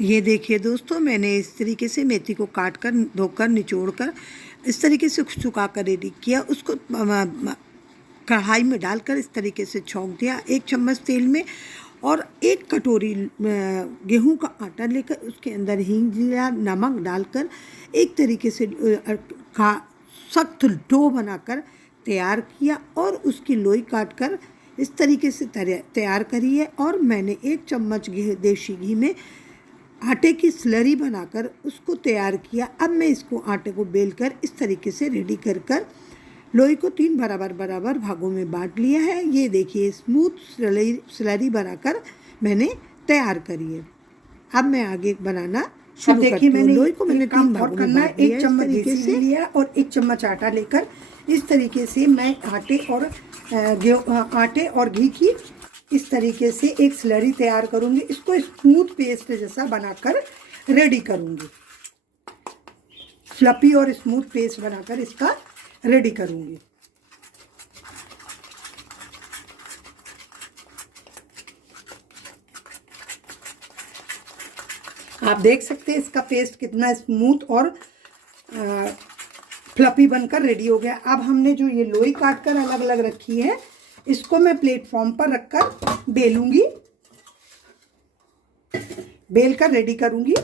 ये देखिए दोस्तों, मैंने इस तरीके से मेथी को काट कर, धोकर, निचोड़ कर इस तरीके से सुखा कर रेडी किया। उसको कढ़ाई में डालकर इस तरीके से छौंक दिया 1 चम्मच तेल में, और 1 कटोरी गेहूं का आटा लेकर उसके अंदर हींग, जीरा, नमक डालकर एक तरीके से सख्त डो बनाकर तैयार किया, और उसकी लोई काट कर इस तरीके से तैयार करी है। और मैंने 1 चम्मच देसी घी में आटे की स्लरी बनाकर उसको तैयार किया। अब मैं इसको आटे को बेलकर इस तरीके से रेडी कर लोई को 3 बराबर भागों में बांट लिया है। ये देखिए, स्मूथ स्लरी बनाकर मैंने तैयार करी है। अब मैं आगे बनाना शुरू करती हूँ। लोई को मैंने 3 भागों में बांट लिया है। 1 चम्मच देसी घी लिया और 1 चम्मच आटा लेकर इस तरीके से मैं आटे और घी की इस तरीके से एक स्लरी तैयार करूंगी। इसको स्मूथ पेस्ट जैसा बनाकर रेडी करूंगी। फ्लफी और स्मूथ पेस्ट बनाकर इसका रेडी करूंगी। आप देख सकते हैं इसका पेस्ट कितना स्मूथ और फ्लफी बनकर रेडी हो गया। अब हमने जो ये लोई काट कर अलग अलग रखी है, इसको मैं प्लेटफॉर्म पर रखकर बेलूंगी, बेल कर रेडी करूंगी।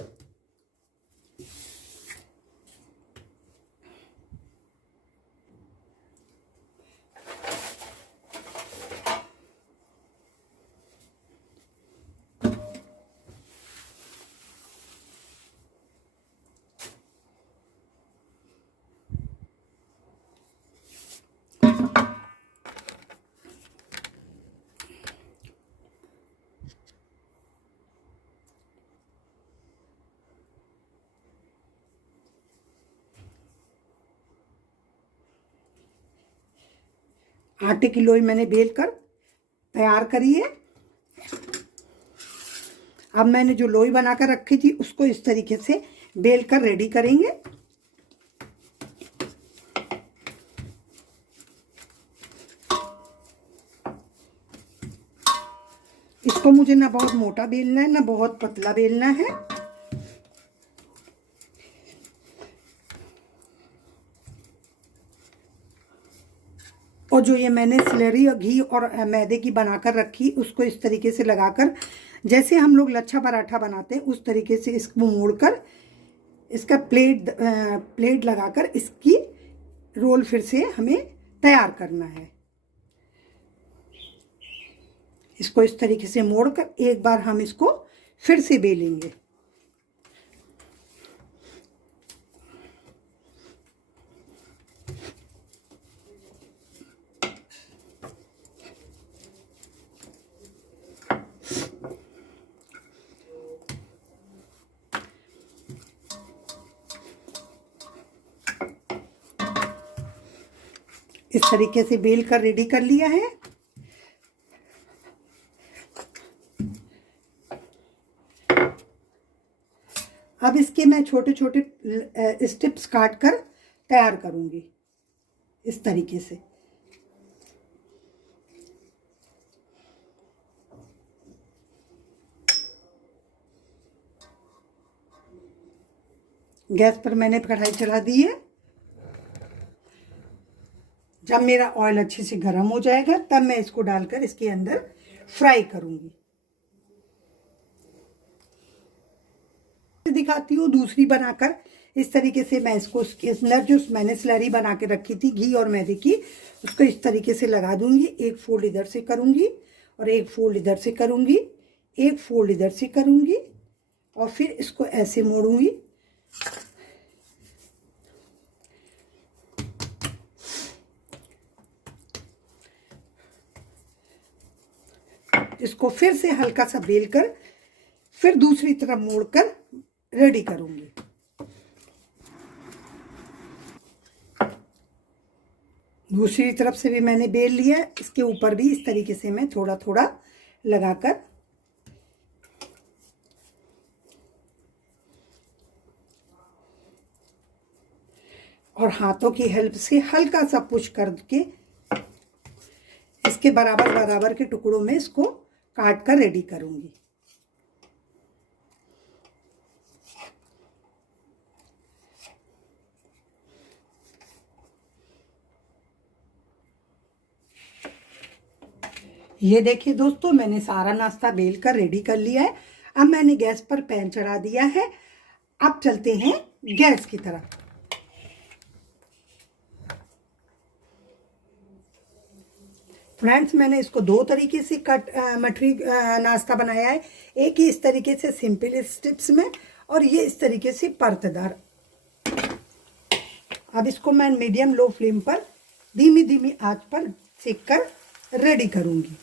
आटे की लोई मैंने बेल कर तैयार करी है। अब मैंने जो लोई बनाकर रखी थी उसको इस तरीके से बेल कर रेडी करेंगे। इसको मुझे ना बहुत मोटा बेलना है, ना बहुत पतला बेलना है। और जो ये मैंने स्लरी और घी और मैदे की बनाकर रखी, उसको इस तरीके से लगाकर, जैसे हम लोग लच्छा पराठा बनाते हैं उस तरीके से इसको मोड़कर इसका प्लेट लगाकर इसकी रोल फिर से हमें तैयार करना है। इसको इस तरीके से मोड़कर एक बार हम इसको फिर से बेलेंगे। इस तरीके से बेल कर रेडी कर लिया है। अब इसके मैं छोटे छोटे स्टिप्स काट कर तैयार करूंगी इस तरीके से। गैस पर मैंने कढ़ाई चढ़ा दी है। जब मेरा ऑयल अच्छे से गर्म हो जाएगा तब मैं इसको डालकर इसके अंदर फ्राई करूंगी। दिखाती हूँ दूसरी बनाकर। इस तरीके से मैं इसको इसके अंदर जो मैंने स्लरी बना के रखी थी घी और मैदे की, उसको इस तरीके से लगा दूंगी। एक फोल्ड इधर से करूंगी और एक फोल्ड इधर से करूंगी, एक फोल्ड इधर से करूंगी और फिर इसको ऐसे मोड़ूंगी। इसको फिर से हल्का सा बेल कर फिर दूसरी तरफ मोड़कर रेडी करूंगी। दूसरी तरफ से भी मैंने बेल लिया। इसके ऊपर भी इस तरीके से मैं थोड़ा थोड़ा लगाकर और हाथों की हेल्प से हल्का सा पुश करके इसके बराबर बराबर के टुकड़ों में इसको काट कर रेडी करूंगी। ये देखिए दोस्तों, मैंने सारा नाश्ता बेल कर रेडी कर लिया है। अब मैंने गैस पर पैन चढ़ा दिया है। अब चलते हैं गैस की तरफ। फ्रेंड्स, मैंने इसको दो तरीके से मठरी नाश्ता बनाया है। एक ही इस तरीके से सिंपल स्टेप्स में, और ये इस तरीके से परतदार। अब इसको मैं मीडियम लो फ्लेम पर धीमी धीमी आंच पर सेक कर रेडी करूंगी।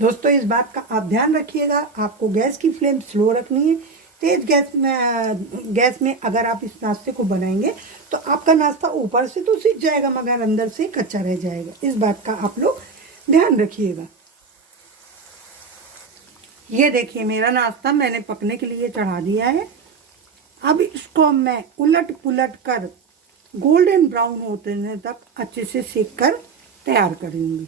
दोस्तों, इस बात का आप ध्यान रखिएगा, आपको गैस की फ्लेम स्लो रखनी है। तेज गैस में अगर आप इस नाश्ते को बनाएंगे तो आपका नाश्ता ऊपर से तो सिक जाएगा मगर अंदर से कच्चा रह जाएगा। इस बात का आप लोग ध्यान रखिएगा। ये देखिए, मेरा नाश्ता मैंने पकने के लिए चढ़ा दिया है। अब इसको मैं उलट पुलट कर गोल्डन ब्राउन होने तक अच्छे से सेक कर तैयार करूंगी।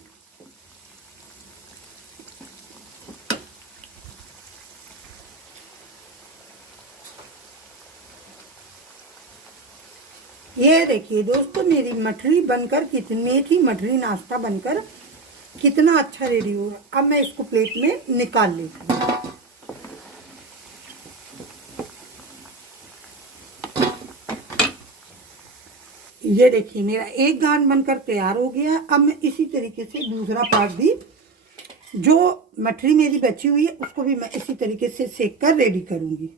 ये देखिए दोस्तों, मेरी मठरी बनकर मीठी मठरी नाश्ता बनकर कितना अच्छा रेडी हुआ। अब मैं इसको प्लेट में निकाल लेती हूँ। ये देखिए, मेरा एक गांठ बनकर तैयार हो गया। अब मैं इसी तरीके से दूसरा पार्ट भी, जो मठरी मेरी बची हुई है, उसको भी मैं इसी तरीके से सेक कर रेडी करूंगी।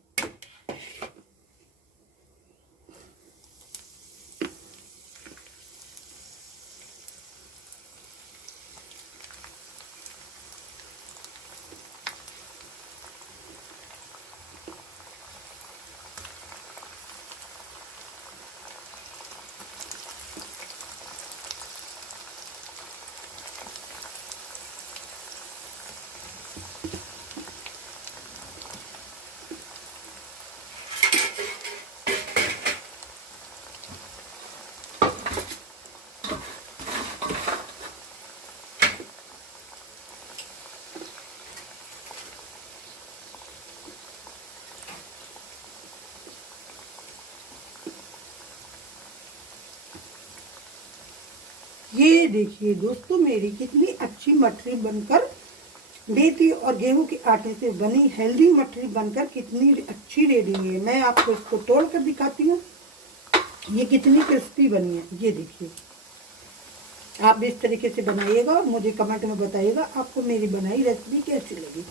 ये देखिए दोस्तों, मेरी कितनी अच्छी मठरी बनकर, मेथी और गेहूं के आटे से बनी हेल्दी मठरी बनकर कितनी अच्छी रेडी हुई है। मैं आपको इसको तोड़ कर दिखाती हूँ, ये कितनी क्रिस्पी बनी है। ये देखिए, आप भी इस तरीके से बनाइएगा और मुझे कमेंट में बताइएगा आपको मेरी बनाई रेसिपी कैसी लगी।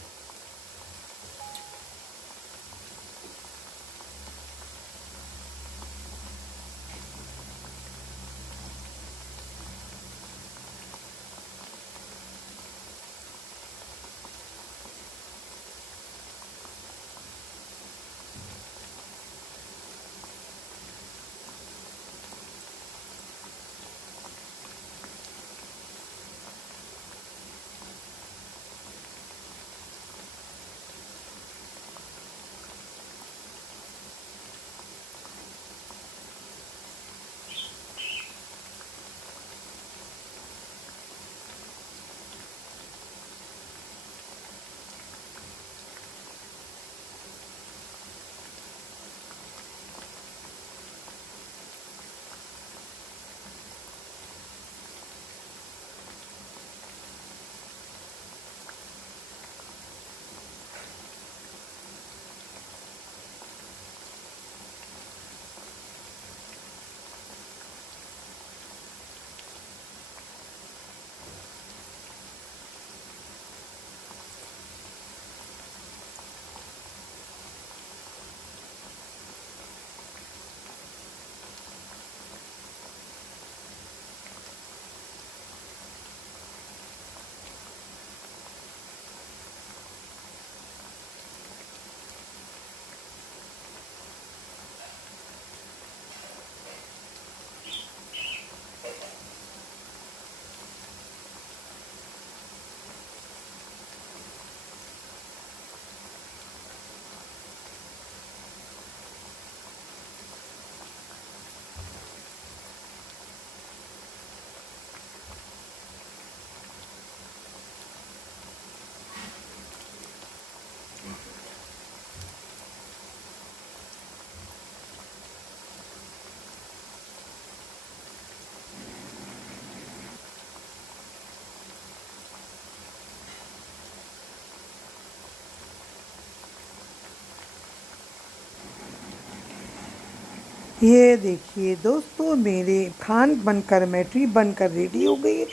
ये देखिए दोस्तों, मेरे खान बनकर मैट्री बनकर रेडी हो गई है।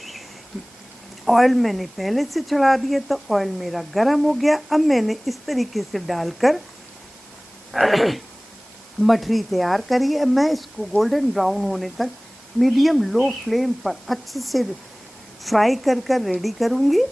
ऑयल मैंने पहले से चढ़ा दिया तो ऑयल मेरा गर्म हो गया। अब मैंने इस तरीके से डालकर मठरी तैयार करी है। मैं इसको गोल्डन ब्राउन होने तक मीडियम लो फ्लेम पर अच्छे से फ्राई कर कर रेडी करूँगी।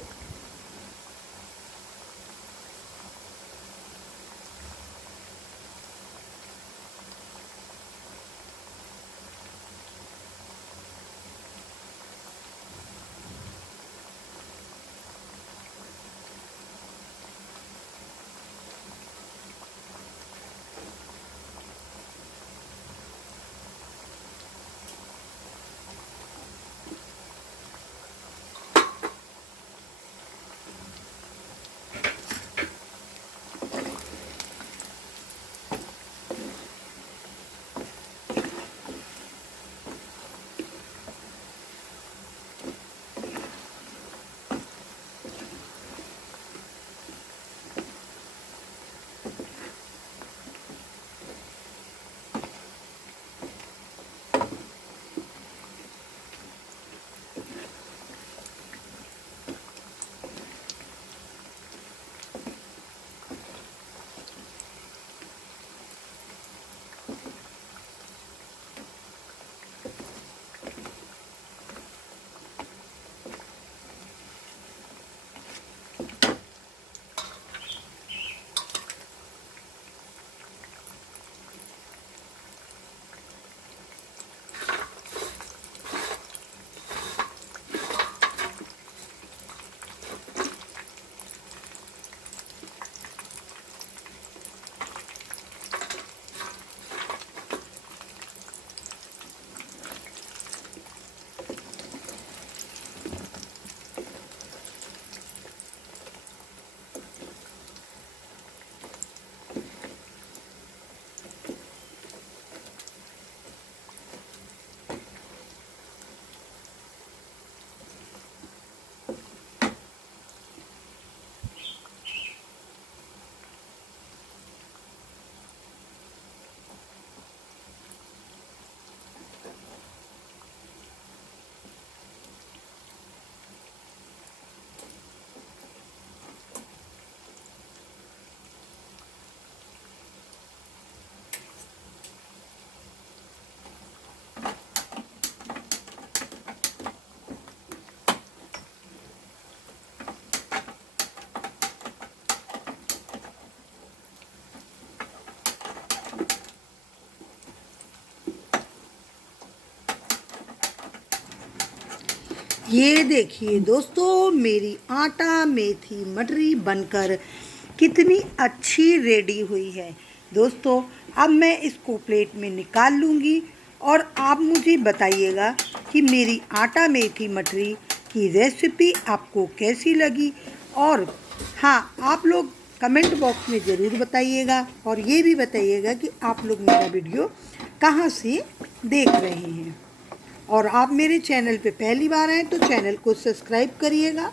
ये देखिए दोस्तों, मेरी आटा मेथी मटरी बनकर कितनी अच्छी रेडी हुई है। दोस्तों, अब मैं इसको प्लेट में निकाल लूँगी और आप मुझे बताइएगा कि मेरी आटा मेथी मटरी की रेसिपी आपको कैसी लगी। और हाँ, आप लोग कमेंट बॉक्स में ज़रूर बताइएगा और ये भी बताइएगा कि आप लोग मेरा वीडियो कहाँ से देख रहे हैं। और आप मेरे चैनल पे पहली बार आए तो चैनल को सब्सक्राइब करिएगा।